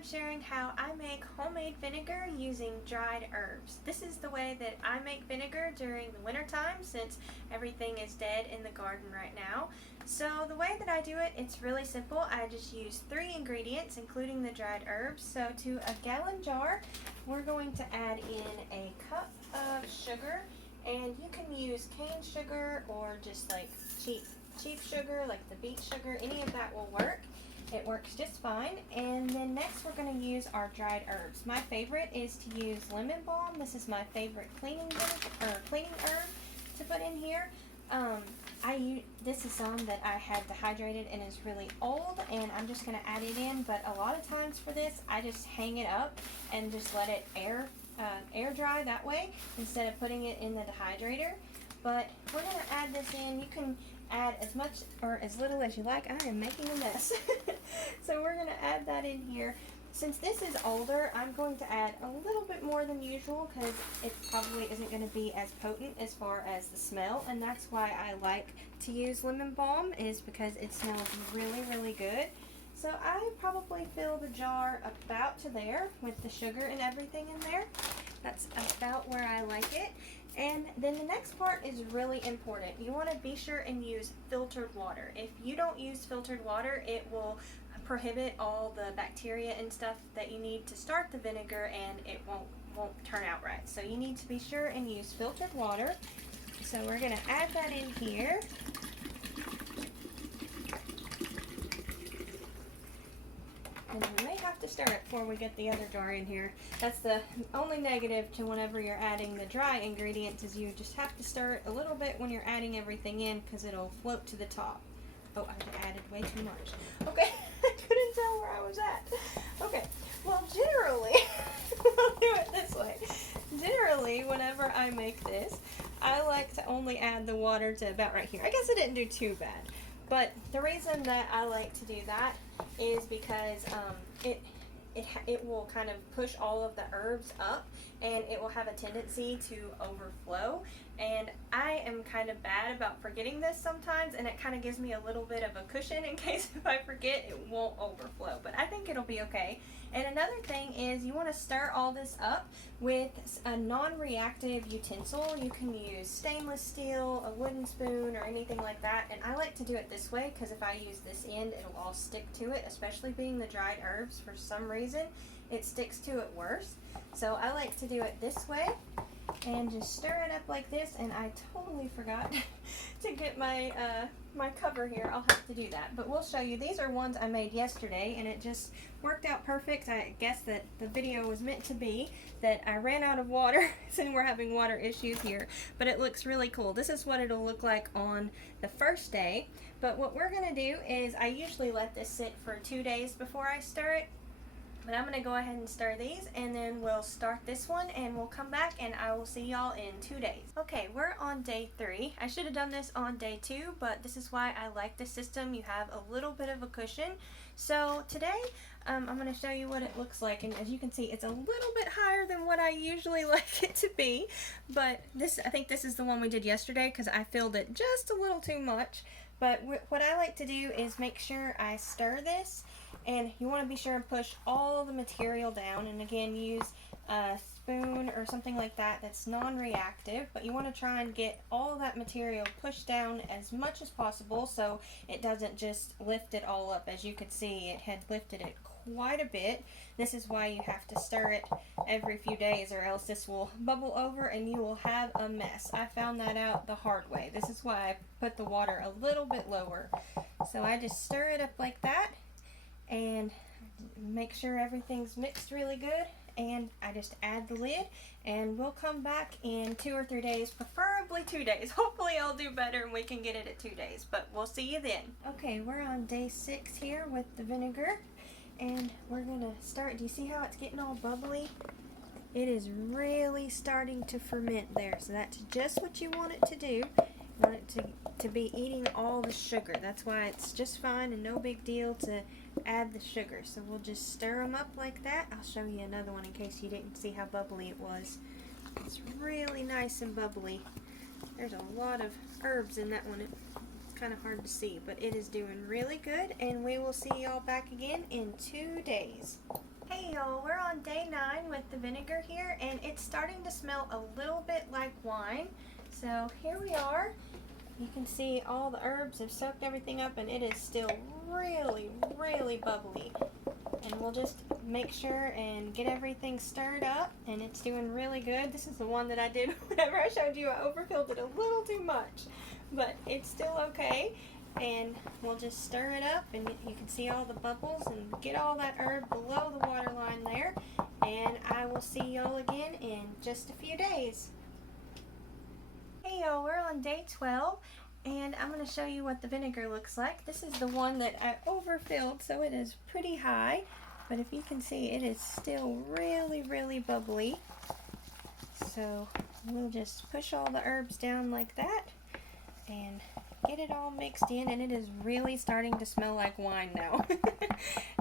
I'm sharing how I make homemade vinegar using dried herbs. This is the way that I make vinegar during the winter time since everything is dead in the garden right now. So the way that I do it, it's really simple. I just use 3 ingredients including the dried herbs. So to a gallon jar, we're going to add in a cup of sugar, and you can use cane sugar or just like cheap sugar like the beet sugar. Any of that will work. It works just fine. And then next we're going to use our dried herbs. My favorite is to use lemon balm. This is my favorite cleaning herb to put in here. This is some that I had dehydrated and is really old, and I'm just going to add it in. But a lot of times for this, I just hang it up and just let it air dry that way instead of putting it in the dehydrator. But we're going to add this in. You can add as much or as little as you like. I am making a mess. So we're going to add that in here. Since this is older, I'm going to add a little bit more than usual because it probably isn't going to be as potent as far as the smell, and that's why I like to use lemon balm, is because it smells really, really good. So I probably fill the jar about to there with the sugar and everything in there. That's about where I like it. And then the next part is really important. You want to be sure and use filtered water. If you don't use filtered water, it will prohibit all the bacteria and stuff that you need to start the vinegar, and it won't turn out right. So you need to be sure and use filtered water. So we're going to add that in here. And we may have to stir it before we get the other jar in here. That's the only negative to whenever you're adding the dry ingredients, is you just have to stir it a little bit when you're adding everything in because it'll float to the top. Oh, I added way too much. Okay, I couldn't tell where I was at. Okay, well generally, I'll do it this way. Generally, whenever I make this, I like to only add the water to about right here. I guess I didn't do too bad. But the reason that I like to do that is because it will kind of push all of the herbs up, and it will have a tendency to overflow. And I am kind of bad about forgetting this sometimes, and it kind of gives me a little bit of a cushion in case if I forget, it won't overflow. But I think it'll be okay. And another thing is you want to stir all this up with a non-reactive utensil. You can use stainless steel, a wooden spoon, or anything like that. And I like to do it this way because if I use this end, it'll all stick to it, especially being the dried herbs. For some reason, it sticks to it worse. So I like to do it this way and just stir it up like this. And I totally forgot to get my my cover here. I'll have to do that, but we'll show you. These are ones I made yesterday, and it just worked out perfect. I guess that the video was meant to be that I ran out of water since we're having water issues here, but it looks really cool. This is what it'll look like on the first day. But what we're gonna do is I usually let this sit for 2 days before I stir it. But I'm going to go ahead and stir these, and then we'll start this one, and we'll come back and I will see y'all in 2 days. Okay, we're on day 3. I should have done this on day 2, but this is why I like this system. You have a little bit of a cushion. So today I'm going to show you what it looks like, and as you can see, it's a little bit higher than what I usually like it to be. But I think this is the one we did yesterday because I filled it just a little too much. But what I like to do is make sure I stir this, and you want to be sure and push all the material down. And again, use a spoon or something like that that's non-reactive, but you want to try and get all that material pushed down as much as possible so it doesn't just lift it all up. As you can see, it had lifted it quite a bit. This is why you have to stir it every few days, or else this will bubble over and you will have a mess. I found that out the hard way. This is why I put the water a little bit lower. So I just stir it up like that and make sure everything's mixed really good, and I just add the lid, and we'll come back in 2 or 3 days, preferably 2 days. Hopefully I'll do better and we can get it at 2 days, but we'll see you then. Okay, we're on day 6 here with the vinegar, and we're gonna start. Do you see how it's getting all bubbly? It is really starting to ferment there, so that's just what you want it to do. You want it to be eating all the sugar. That's why it's just fine and no big deal to add the sugar. So we'll just stir them up like that. I'll show you another one in case you didn't see how bubbly it was. It's really nice and bubbly. There's a lot of herbs in that one. It's kind of hard to see, but it is doing really good, and we will see y'all back again in 2 days. Hey y'all, we're on day 9 with the vinegar here, and it's starting to smell a little bit like wine. So here we are. You can see all the herbs have soaked everything up, and it is still really, really bubbly. And we'll just make sure and get everything stirred up, and it's doing really good. This is the one that I did whenever I showed you. I overfilled it a little too much, but it's still okay. And we'll just stir it up, and you can see all the bubbles and get all that herb below the water line there. And I will see y'all again in just a few days. Hey y'all, we're on day 12, and I'm going to show you what the vinegar looks like. This is the one that I overfilled, so it is pretty high, but if you can see, it is still really, really bubbly. So we'll just push all the herbs down like that and get it all mixed in, and it is really starting to smell like wine now.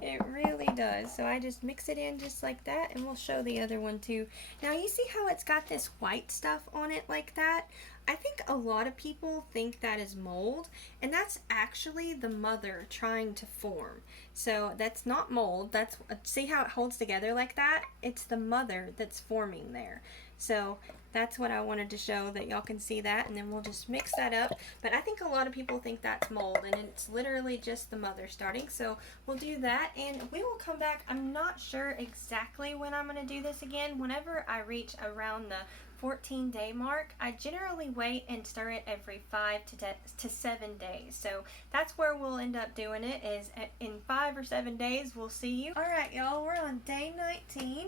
It really does. So I just mix it in just like that, and we'll show the other one too. Now you see how it's got this white stuff on it like that? I think a lot of people think that is mold, and that's actually the mother trying to form. So that's not mold. That's, see how it holds together like that? It's the mother that's forming there. So that's what I wanted to show, that y'all can see that, and then we'll just mix that up. But I think a lot of people think that's mold, and it's literally just the mother starting. So we'll do that, and we will come back. I'm not sure exactly when I'm going to do this again. Whenever I reach around the 14-day mark, I generally wait and stir it every 5 to 7 days. So that's where we'll end up doing it, is in 5 or 7 days. We'll see you. Alright y'all, we're on day 19.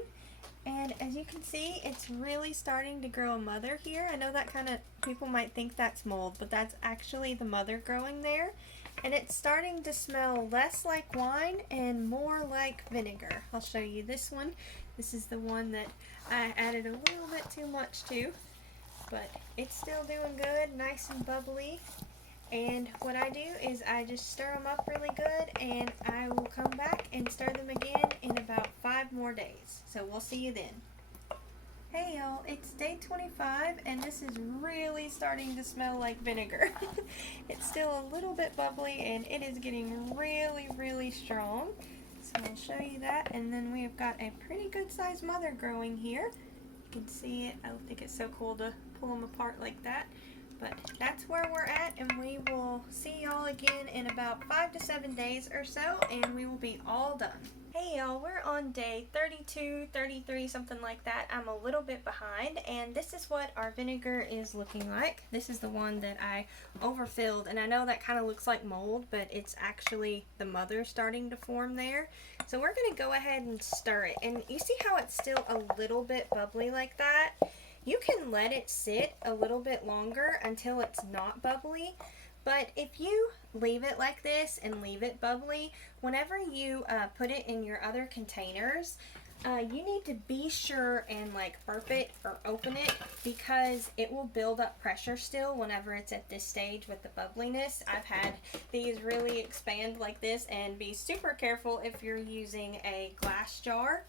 And as you can see, it's really starting to grow a mother here. I know that kind of, people might think that's mold, but that's actually the mother growing there. And it's starting to smell less like wine and more like vinegar. I'll show you this one. This is the one that I added a little bit too much to, but it's still doing good, nice and bubbly. And what I do is I just stir them up really good, and I will come back and stir them again in about 5 more days. So we'll see you then. Hey y'all, it's day 25, and this is really starting to smell like vinegar. It's still a little bit bubbly, and it is getting really, really strong. So I'll show you that, and then we've got a pretty good sized mother growing here. You can see it. I think it's so cool to pull them apart like that. But that's where we're at, and we will see y'all again in about 5 to 7 days or so, and we will be all done. Hey y'all, we're on day 32, 33, something like that. I'm a little bit behind, and this is what our vinegar is looking like. This is the one that I overfilled, and I know that kind of looks like mold, but it's actually the mother starting to form there. So we're going to go ahead and stir it, and you see how it's still a little bit bubbly like that? You can let it sit a little bit longer until it's not bubbly, but if you leave it like this and leave it bubbly, whenever you put it in your other containers, you need to be sure and like burp it or open it, because it will build up pressure still whenever it's at this stage with the bubbliness. I've had these really expand like this, and be super careful if you're using a glass jar.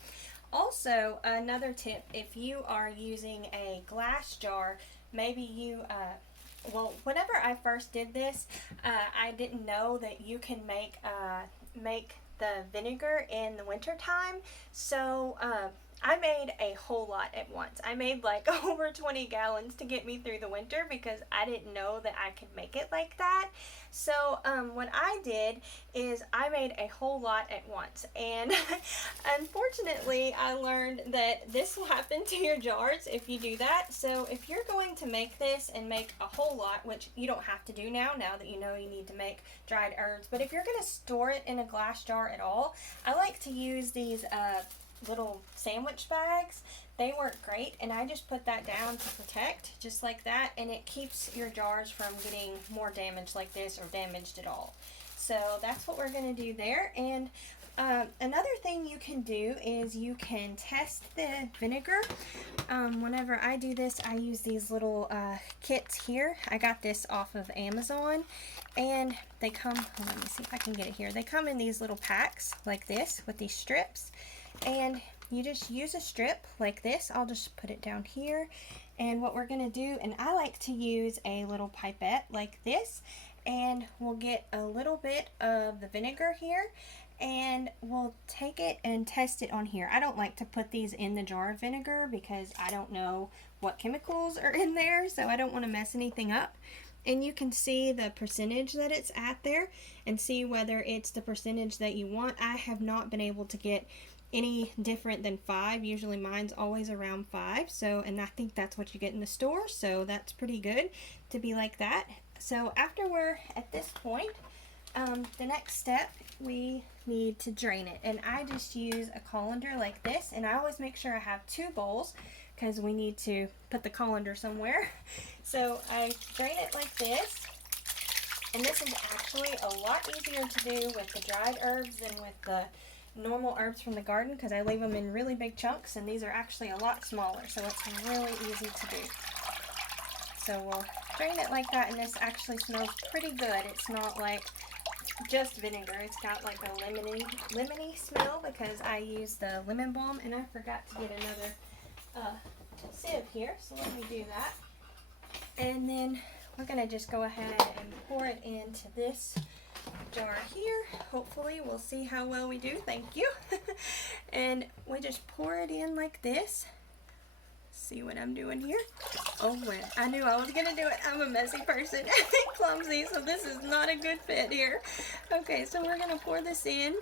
Also, another tip, if you are using a glass jar, maybe you, well, whenever I first did this, I didn't know that you can make the vinegar in the winter time. So I made a whole lot at once. I made like over 20 gallons to get me through the winter, because I didn't know that I could make it like that. So what I did is I made a whole lot at once, and unfortunately I learned that this will happen to your jars if you do that. So if you're going to make this and make a whole lot, which you don't have to do now that you know you need to make dried herbs, but if you're going to store it in a glass jar at all, I like to use these little sandwich bags. They work great, and I just put that down to protect, just like that, and it keeps your jars from getting more damaged like this, or damaged at all. So that's what we're going to do there. And another thing you can do is you can test the vinegar. Whenever I do this, I use these little kits here. I got this off of Amazon, and they come, let me see if I can get it here. They come in these little packs like this with these strips, and you just use a strip like this. I'll just put it down here, and what we're going to do, and I like to use a little pipette like this, and we'll get a little bit of the vinegar here, and we'll take it and test it on here. I don't like to put these in the jar of vinegar because I don't know what chemicals are in there, so I don't want to mess anything up. And you can see the percentage that it's at there and see whether it's the percentage that you want. I have not been able to get any different than 5. Usually mine's always around 5, so, and I think that's what you get in the store, so that's pretty good to be like that. So after we're at this point, the next step, we need to drain it, and I just use a colander like this, and I always make sure I have 2 bowls because we need to put the colander somewhere. So I drain it like this, and this is actually a lot easier to do with the dried herbs than with the normal herbs from the garden because I leave them in really big chunks, and these are actually a lot smaller, so it's really easy to do. So we'll drain it like that, and this actually smells pretty good. It's not like just vinegar. It's got like a lemony smell because I used the lemon balm, and I forgot to get another sieve here, so let me do that. And then we're gonna just go ahead and pour it into this jar here. Hopefully we'll see how well we do. Thank you. And we just pour it in like this. See what I'm doing here? Oh, wait. I knew I was gonna do it. I'm a messy person. Clumsy, so this is not a good fit here. Okay, so we're gonna pour this in,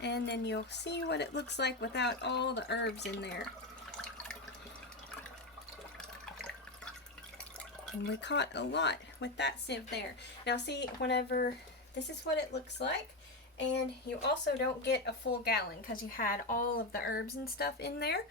and then you'll see what it looks like without all the herbs in there. And we caught a lot with that sieve there. Now see, whenever, this is what it looks like, and you also don't get a full gallon because you had all of the herbs and stuff in there,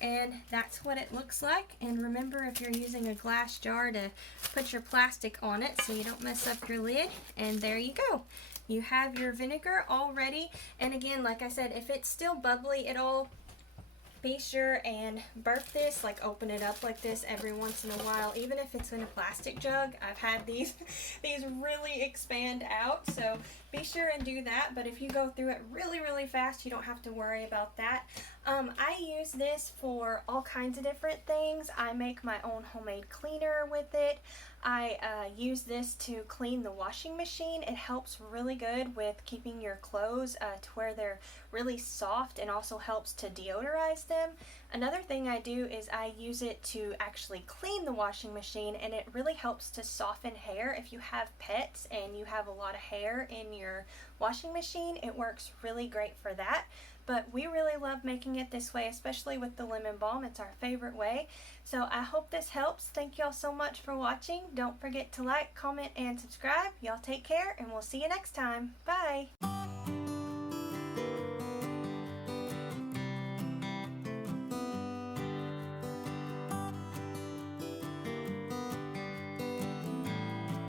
and that's what it looks like. And remember, if you're using a glass jar, to put your plastic on it so you don't mess up your lid, and there you go. You have your vinegar all ready. And again, like I said, if it's still bubbly at all, be sure and burp this, like open it up like this every once in a while, even if it's in a plastic jug. I've had these really expand out, so be sure and do that. But if you go through it really fast, you don't have to worry about that. I use this for all kinds of different things. I make my own homemade cleaner with it. I use this to clean the washing machine. It helps really good with keeping your clothes to where they're really soft, and also helps to deodorize them. Another thing I do is I use it to actually clean the washing machine, and it really helps to soften hair. If you have pets and you have a lot of hair in your washing machine, it works really great for that. But we really love making it this way, especially with the lemon balm. It's our favorite way. So I hope this helps. Thank y'all so much for watching. Don't forget to like, comment, and subscribe. Y'all take care, and we'll see you next time. Bye!